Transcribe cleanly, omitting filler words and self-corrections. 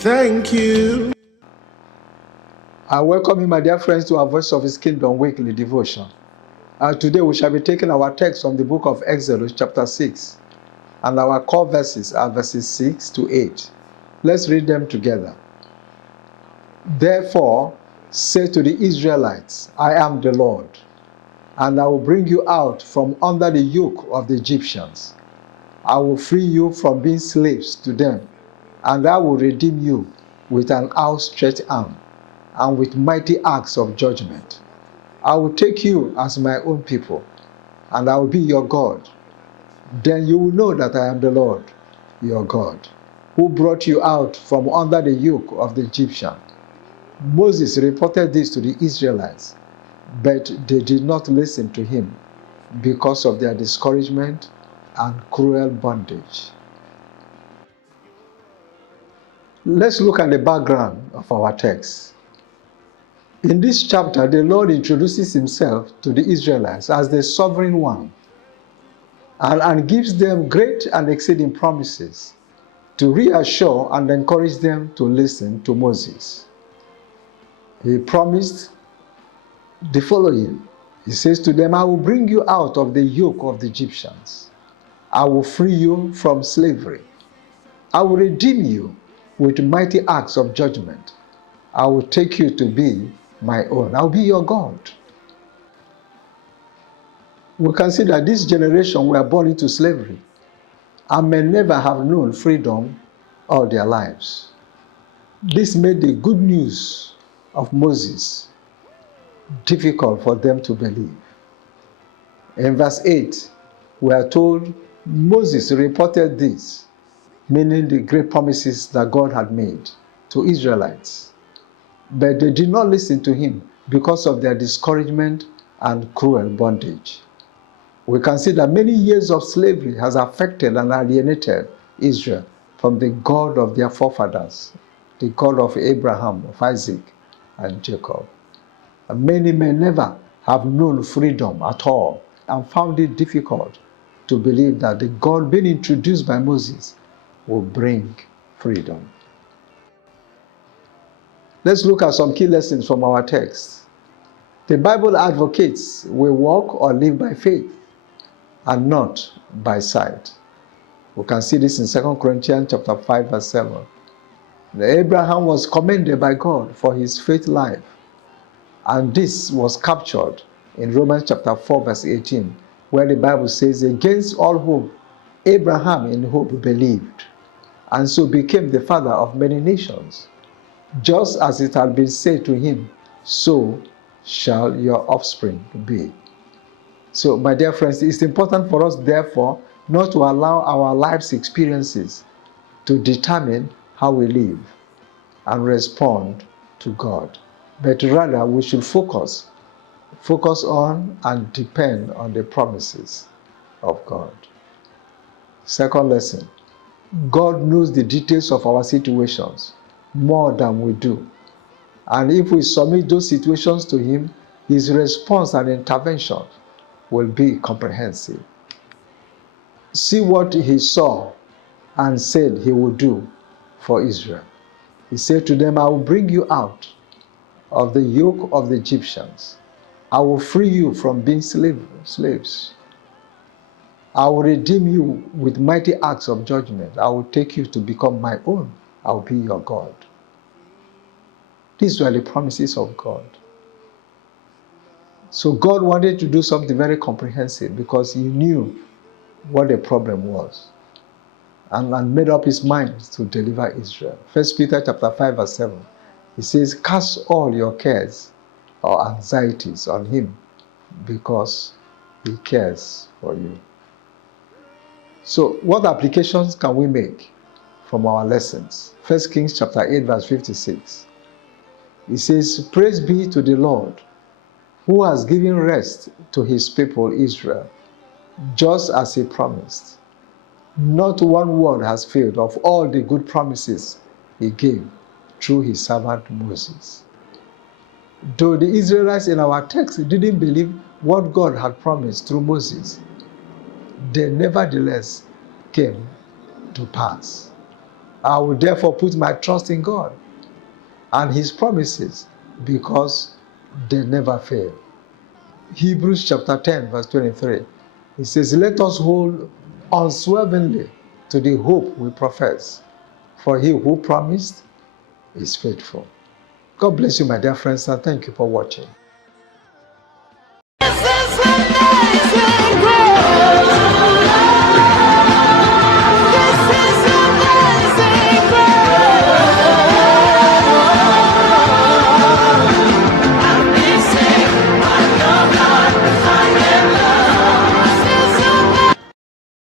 Thank you. I welcome you, my dear friends, to our Voice of His Kingdom weekly devotion. Today we shall be taking our text from the book of Exodus chapter 6, and our core verses are verses 6 to 8. Let's read them together. Therefore, say to the Israelites, I am the Lord, and I will bring you out from under the yoke of the Egyptians. I will free you from being slaves to them, and I will redeem you with an outstretched arm and with mighty acts of judgment. I will take you as my own people, and I will be your God. Then you will know that I am the Lord, your God, who brought you out from under the yoke of the Egyptian. Moses reported this to the Israelites, but they did not listen to him because of their discouragement and cruel bondage. Let's look at the background of our text. In this chapter, the Lord introduces himself to the Israelites as the sovereign one and gives them great and exceeding promises to reassure and encourage them to listen to Moses. He promised the following. He says to them, I will bring you out of the yoke of the Egyptians. I will free you from slavery. I will redeem you with mighty acts of judgment. I will take you to be my own. I will be your God. We can see that this generation were born into slavery and may never have known freedom all their lives. This made the good news of Moses difficult for them to believe. In verse 8, we are told Moses reported this, meaning the great promises that God had made to Israelites. But they did not listen to him because of their discouragement and cruel bondage. We can see that many years of slavery has affected and alienated Israel from the God of their forefathers, the God of Abraham, of Isaac, and Jacob. And many may never have known freedom at all and found it difficult to believe that the God being introduced by Moses will bring freedom. Let's look at some key lessons from our text. The Bible advocates we walk or live by faith and not by sight. We can see this in 2 Corinthians chapter 5, verse 7. Abraham was commended by God for his faith life, and this was captured in Romans chapter 4, verse 18, where the Bible says, against all hope, Abraham in hope believed, and so became the father of many nations, just as it had been said to him, so shall your offspring be. So, my dear friends, it's important for us, therefore, not to allow our life's experiences to determine how we live and respond to God. But rather, we should focus on and depend on the promises of God. Second lesson, God knows the details of our situations more than we do. And if we submit those situations to him, his response and intervention will be comprehensive. See what he saw and said he would do for Israel. He said to them, I will bring you out of the yoke of the Egyptians. I will free you from being slaves. I will redeem you with mighty acts of judgment. I will take you to become my own. I will be your God. These were the promises of God. So God wanted to do something very comprehensive because he knew what the problem was and made up his mind to deliver Israel. 1 Peter chapter 5, verse 7, he says, cast all your cares or anxieties on him because he cares for you. So what applications can we make from our lessons? 1 Kings chapter 8, verse 56. It says, praise be to the Lord, who has given rest to his people Israel, just as he promised. Not one word has failed of all the good promises he gave through his servant Moses. Though the Israelites in our text didn't believe what God had promised through Moses, they nevertheless came to pass. I will therefore put my trust in God and his promises because they never fail. Hebrews chapter 10, verse 23. It says, let us hold unswervingly to the hope we profess, for he who promised is faithful. God bless you, my dear friends, and thank you for watching.